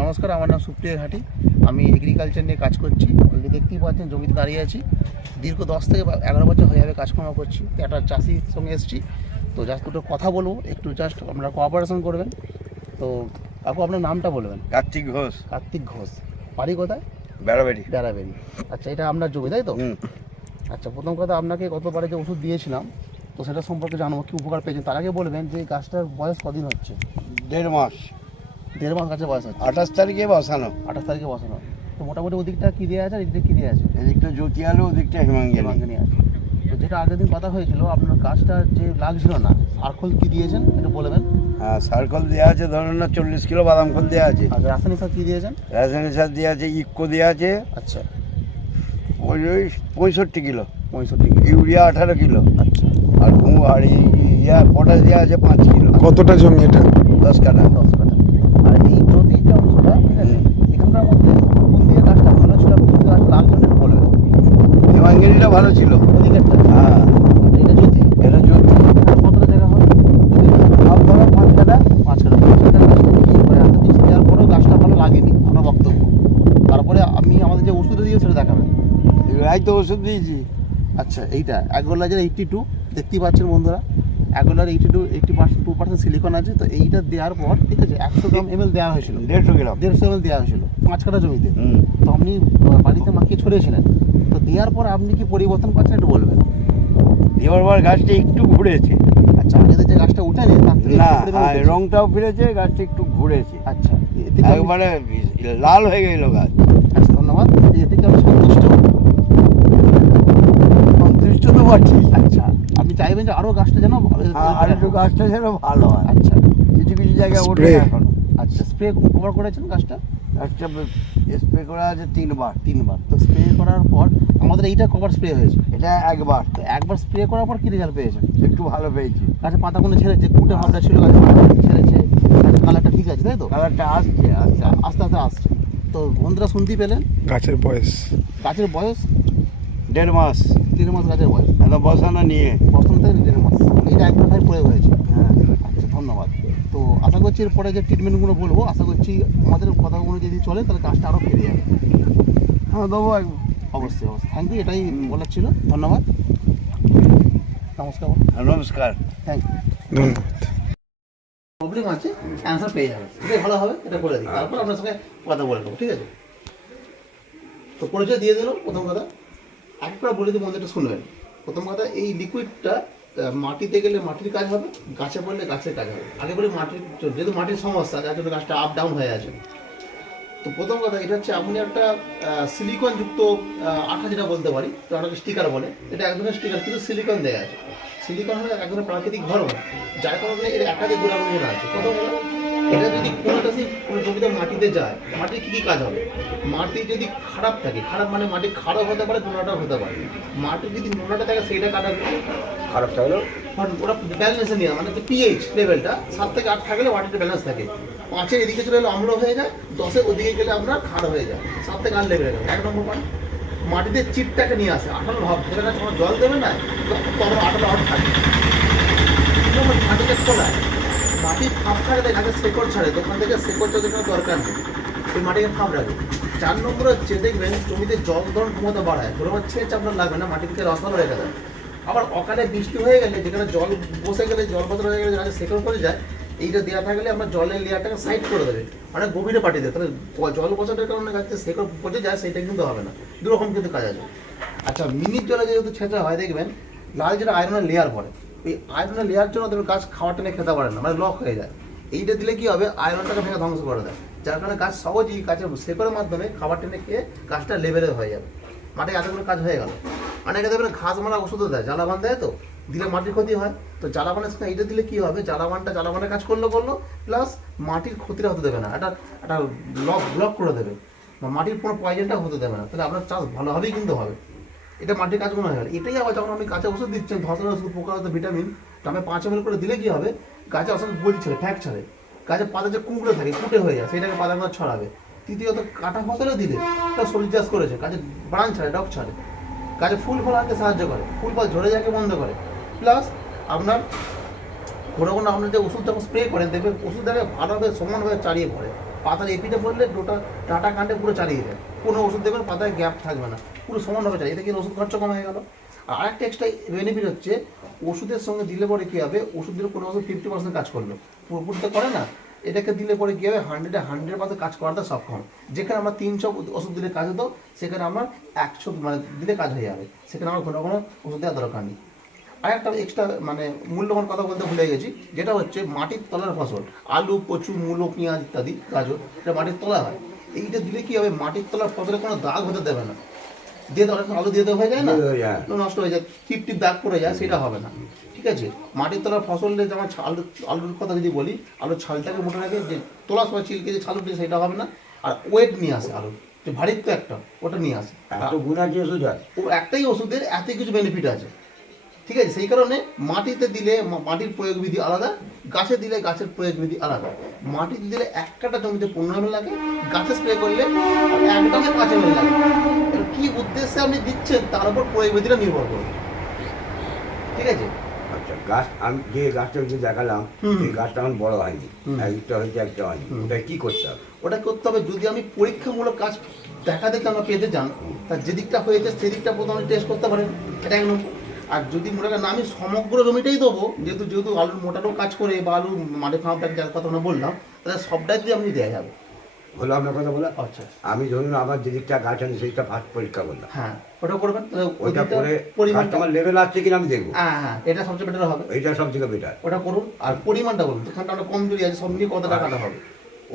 নমস্কার, আমার নাম সুপ্রিয় ঘাটি। আমি এগ্রিকালচার নিয়ে কাজ করছি। অলরেডি দেখতেই পাচ্ছেন জমিতে দাঁড়িয়ে আছি। দীর্ঘ 10 থেকে 11 বছর হয়ে যাবে কাজকর্ম করছি। তো একটা চাষির সঙ্গে এসেছি, তো জাস্ট দুটো কথা বলবো, একটু জাস্ট আপনারা কোঅপারেশন করবেন। তো কাকু, আপনার নামটা বলবেন? কার্তিক ঘোষ। কার্তিক ঘোষ। বাড়ি কোথায়? বেড়াবেড়ি। বেড়াবেড়ি। আচ্ছা, এটা আপনার জমি তাই তো? আচ্ছা, প্রথম কথা, আপনাকে গতবারে যে ওষুধ দিয়েছিলাম তো সেটা সম্পর্কে জানবো, কি উপকার পেয়েছেন। তার আগে বলবেন যে গাছটার বয়স কদিন হচ্ছে? 1.5 মাস। 1.5 মাস গাছের বয়স হচ্ছে। 28 তারিখে বসানো। 28 তারিখে বসানো। তো মোটামুটি ওদিকটা কী দেওয়া আছে আর এদিকটা কী দেওয়া আছে? এদিকটা জ্যোতি আলো, ওদিকটা হেমাঙ্গিনী আছে। তো যেটা আগের দিন কথা হয়েছিল, আপনার গাছটা যে লাগছিল না, সারখোল কী দিয়েছেন একটু বলবেন? হ্যাঁ, সারখোল দেওয়া আছে, ধরুন না 40 কিলো বাদাম খোল দেওয়া আছে। আর রাসায়নিক সার কী দিয়েছেন? রাসায়নিক সার দেওয়া আছে, ইক্কো দেওয়া আছে। আচ্ছা, ওই 65 কিলো। 65 কিলো। Urea 18 kilo. আচ্ছা। আর পটাশ দেওয়া আছে 5 কিলো। কতটা জমি এটা? 10 কাঠা। 10 কাঠা। আর এই জ্যোতি যে অংশটা, ঠিক আছে, এখানকার মধ্যে কোন দিয়ে গাছটা ভালো ছিল, কোন দিয়ে গাছ লাগছিল একটু বলবেন? হেমাঙ্গিনীটা ভালো ছিল। ওদিকেরটা? হ্যাঁ, এটা জ্যোতি। এটা জ্যোতি। কতটা জায়গা হয়? সব ধরো 5 কাঠা। 5 কাঠা। 5 কাঠা গাছটা কী হয়, এত কিছু দেওয়ার পরেও গাছটা ভালো লাগেনি, আমার বক্তব্য। তারপরে আমি আমাদের যে ওষুধ দিয়ে সেটা দেখাবেন। এই তো ওষুধ দিয়েছি। আচ্ছা, এইটা অ্যাগ্রোলাইজার 82 দেখতেই পাচ্ছেন বন্ধুরা। অ্যাগ্রোলার 82% সিলিকন আছে। তো এইটা দেওয়ার পর, ঠিক আছে, 100 গ্রাম ml দেওয়া হয়েছিল। 150 গ্রাম। 150 ml দেওয়া হয়েছিল 5 কাঠা জমিতে। তো আপনি বাড়িতে মাখিয়ে ছড়িয়েছিলেন। তো দেওয়ার পর আপনি কি পরিবর্তন পাচ্ছেন একটু বলবেন? দেওয়ার পর গাছটা একটু ঘুরেছে। আচ্ছা, আগেদের যে গাছটা উঠেনি তার থেকে না, একটু পরিমাণ উঠেছে। রংটাও ফিরেছে, গাছটা একটু ঘুরেছে। আচ্ছা, এতে কি একবারে লাল হয়ে গেল গাছ। আচ্ছা, ধন্যবাদ। এতে কি আপনি সন্তুষ্ট? সন্তুষ্ট তো বটে। আচ্ছা, আপনি চাইবেন যে আরও গাছটা যেন আর একটু গাছটা যেন ভালো হয়। আচ্ছা, কিছু কিছু জায়গায় ওঠে Spray। এখন। আচ্ছা, স্প্রে কভার করেছেন গাছটা? গাছটা স্প্রে করা আছে 3বার। 3বার। তো স্প্রে করার পর আমাদের এইটা কভার স্প্রে হয়েছে। এটা একবার। তো একবার স্প্রে করার পর কি রেজাল্ট পেয়েছেন? একটু ভালো পেয়েছি। গাছের পাতাগুলো ছেড়েছে, কুটে ভাবটা ছিল, গাছের পাতা ছেড়েছে, গাছের কালারটা ঠিক আছে তাই তো? কালারটা আসছে আচ্ছা, আস্তে আস্তে আসছে। তো বন্ধুরা শুনতেই পেলেন, গাছের বয়স গাছের বয়স 1.5 মাস। 3 মাস গাছের বয়স। একদম বসানো নিয়ে। বর্তমান থেকে 1.5 মাস। এইটা এক কথায় প্রয়োগ হয়েছে। হ্যাঁ। আচ্ছা, ধন্যবাদ। তো আশা করছি এরপরে যে ট্রিটমেন্টগুলো বলবো, আশা করছি আমাদের কথাগুলো যদি চলে তাহলে গাছটা আরও ফিরে যাবে। হ্যাঁ, দেবো একবার। অবশ্যই অবশ্যই। থ্যাংক ইউ, এটাই বলার ছিল। ধন্যবাদ, নমস্কার। নমস্কার। Thank you. ধন্যবাদ। প্রবলেম আছে, অ্যান্সার পেয়ে যাবে। এটাই ভালো হবে, এটা করে দিই, তারপর আপনার সঙ্গে কথা বলে নেবো, ঠিক আছে? তো পরিচয় দিয়ে দিল। প্রথম কথা একবার বলে দিই, মধ্যে শুনবেন। প্রথম কথা, এই লিকুইডটা মাটিতে গেলে মাটির কাজ হবে, গাছে পড়লে গাছের কাজ হবে। আগে বলি মাটির, যেহেতু মাটির সমস্যা, যার জন্য গাছটা আপ ডাউন হয়ে আছে। তো প্রথম কথা, এটা হচ্ছে এমনই একটা সিলিকন যুক্ত আঠা, যেটা বলতে পারি, তো অনেকে স্টিকার বলে। এটা এক ধরনের স্টিকার, কিন্তু সিলিকন দেওয়া আছে। সিলিকন হলো এক ধরনের প্রাকৃতিক ধর্ম, যার কারণে এর একাধিক গুণাগুণ আছে। প্রথম হলো, এটা যদি কোনো চাষি কোনো জমিতে মাটিতে যায়, মাটির কী কী কাজ হবে? মাটি যদি খারাপ থাকে, খারাপ মানে মাটি খারাপ হতে পারে, নোনাটাও হতে পারে। মাটি যদি নোনাটা থাকে সেইটা কাটাবে। খারাপ থাকলেও ওরা ব্যালেন্সে নিয়ে, মানে পিএইচ লেভেলটা 7 থেকে 8 থাকলে মাটিতে ব্যালেন্স থাকে। 5-এর এদিকে চলে গেলে অম্ল হয়ে যায়, 10-এর ওদিকে গেলে আপনার ক্ষার হয়ে যায়। 7 থেকে 8 লেভেলে গেলে 1 নম্বর পয়েন্ট। মাটিতে চিটটাকে নিয়ে আসে, আঠালো ভাব, যেটা যখন জল দেবে না তখন আঠালো ভাব থাকে। 2 নম্বর, মাটিতে খোলায়, মাটির ফাঁপ ছাড়ে, গাছের শেকড় ছাড়ে, দোকান থেকে শেকড় চলতে কোনো দরকার নেই, ওই মাটিকে ফাঁপ রাখে। 4 নম্বর হচ্ছে, দেখবেন জমিতে জল ধারণ ক্ষমতা বাড়ায়, ধরো ছেচ আপনার লাগবে না, মাটি থেকে রসালো রেখে দেয়। আবার অকালে বৃষ্টি হয়ে গেলে, যেখানে জল বসে গেলে, জল বসে হয়ে গেলে গাছের শেকড় পড়ে যায়, এইটা দেওয়া থাকলে আমরা জলের লেয়ারটাকে সাইড করে দেবে, মানে গভীরে পাঠিয়ে দেবে। তাহলে জল বসানোর কারণে গাছের শেকড় পচে যায়, সেইটা কিন্তু হবে না। দুরকম কিন্তু কাজ আছে। আচ্ছা, মিনিট জলে যেহেতু ছেঁচা হয়, দেখবেন লাল যেটা আয়রনের লেয়ার পড়ে, এই আয়রনের লেয়ার জন্য দেখবেন গাছ খাবার টেনে খেতে পারে না, মানে লক হয়ে যায়। এইটা দিলে কি হবে, আয়রনটাকে ভেঙে ধ্বংস করে দেয়, যার কারণে গাছ সহজেই গাছের শেকড়ের মাধ্যমে খাবার টেনে খেয়ে গাছটা লেভেলে হয়ে যাবে। মাঠে এতগুলো কাজ হয়ে গেল। অনেকে দেখবেন ঘাস মারা ওষুধও দেয়, জ্বালাবান দেয়, তো দিলে মাটির ক্ষতি হয়। তো জ্বালাবানের সঙ্গে এইটা দিলে কি হবে, জ্বালাবানের কাজ করলো, প্লাস মাটির ক্ষতিটা হতে দেবে না, একটা ব্লক করে দেবে, মাটির কোনো পয়জনটা হতে দেবে না। তাহলে আপনার চাষ ভালোভাবেই কিন্তু হবে। এটা মাটির কাজগুলো হয়ে গেল। এটাই আবার যখন আপনি গাছে ওষুধ দিচ্ছেন, ধসের ওষুধ, পোকার ওষুধ, ভিটামিন, আমি 5 ml করে দিলে কি হবে, গাছে অসংখ্য বলি ছাড়ে, ফ্যাক ছাড়ে, গাছের পাতা যে কুঁকড়ে থাকে, কুটে হয়ে যায়, সেইটাকে পাতাগুলো ছড়াবে। তৃতীয়ত, কাটা ফসলে দিলে তার শরীর চাষ করেছে, গাছে বাড়ান ছাড়ে, ডক ছাড়ে, গাছে ফুল ফল আনতে সাহায্য করে, ফুল ফল ঝরে যাকে বন্ধ করে, প্লাস আপনার কোনো কোনো আপনি যে ওষুধ যখন স্প্রে করেন দেখবেন ওষুধ দেখে ভালোভাবে সমানভাবে চারিয়ে পড়ে, পাতার এপিটে পড়লে ডাটা কাণ্ডে পুরো চালিয়ে যায়, কোনো ওষুধ দেখবেন পাতায় গ্যাপ থাকবে না, পুরো সমানভাবে চালিয়ে, এতে কিন্তু ওষুধ খরচা কমে গেল। আর আরেকটা এক্সট্রা বেনিফিট হচ্ছে ওষুধের সঙ্গে দিলে পরে কী হবে, ওষুধ দিলে কোনো ওষুধ 50% কাজ করলো, পুরোপুরিতে করে না, এটাকে দিলে পরে কী হবে 100% কাজ করাতে সক্ষম। যেখানে আমরা 300 ওষুধ দিলে কাজ হতো সেখানে আমার 100 মানে দিলে কাজ হয়ে যাবে, সেখানে আমার কোনো ওষুধ দেওয়ার দরকার নেই। আর একটা এক্সট্রা মানে মূল্যবান কথা বলতে ভুলে গেছি, যেটা হচ্ছে মাটির তলার ফসল, আলু, কচু, মূলো, পেঁয়াজ ইত্যাদি, গাজর, এটা মাটির তলা হয়। এইটা দিলে কী হবে, মাটির তলার ফসলে কোনো দাগ হতে দেবে না, দিয়ে অনেক আলু দিয়ে দেওয়া হয়ে যায় না, নষ্ট হয়ে যায়, টিপ দাগ পড়ে যায়, সেটা হবে না। ঠিক আছে, মাটির তলার ফসলে যেমন আলুর কথা যদি বলি, আলুর ছালটাকে মোটা রাখে, যে তোলার সময় চিলকে যে ছাল উঠে সেটা হবে না, আর ওয়েট নিয়ে আসে আলু, যে ভারিত্ব একটা ওটা নিয়ে আসে। ও একটাই ওষুধের এত কিছু বেনিফিট আছে। ঠিক আছে, সেই কারণে মাটিতে দিলে মাটির প্রয়োগ বিধি আলাদা, গাছে দিলে গাছের প্রয়োগ বিধি আলাদা। মাটিতে দিলে এক কাটা জমিতে 15 ml লাগে, গাছে স্প্রে করলে 1 টনে 5 ml লাগে। এবার কি উদ্দেশ্যে আপনি দিচ্ছেন তার উপর প্রয়োগ বিধিটা নির্ভর করবে। ঠিক আছে, আচ্ছা, গাছ আমি যে গাছটা যে দেখালাম সেই গাছটা আমার বড় হয়নি, একটা হয়েছে একটা হয়নি, ওটা কি করতে হবে? ওটা করতে হবে যদি আমি পরীক্ষামূলক কাজ দেখা দেখে আমরা পেতে যান, তার যে দিকটা হয়েছে সেদিকটা প্রথমে টেস্ট করতে পারেন, এটা 1 নম্বর। আর যদি মনে করেন না আমি সমগ্র জমিটাই দেবো, যেহেতু আলুর মোটারও কাজ করে বা আলুর মাঠে ফাঁপটা যার কথা আমরা বললাম, তাহলে সবটাই দিয়ে আপনি দেওয়া যাবে। হলো আপনার কথা বলা? আচ্ছা, আমি ধরুন আমার যে দিকটা গাছ আছে সেইটা ফার্স্ট পরীক্ষা করলাম, হ্যাঁ ওটা করবেন, তাহলে ওইটা করে পরিমাণটা আমার লেভেল আসছে কিনা আমি দেখবো, হ্যাঁ এটা সবচেয়ে বেটার হবে, এইটা সব থেকে বেটার। ওটা করুন। আর পরিমাণটা বলুন, যেখানটা আমরা কমজোরি আছে সব নিয়ে কত টাকাটা হবে।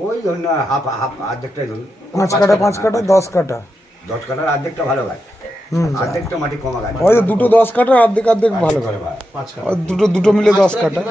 ওই ধরুন হাফ অর্ধেকটাই ধরুন, 5 কাটা 5 কাটা 10 কাটা 10 কাটার অর্ধেকটা ভালো গাছ, অর্ধেকটা মাটি কমা গাছ, হয়তো দুটো 10 কাটা অর্ধেক অর্ধেক ভালো করে, 5 দুটো মিলে 10 কাটা।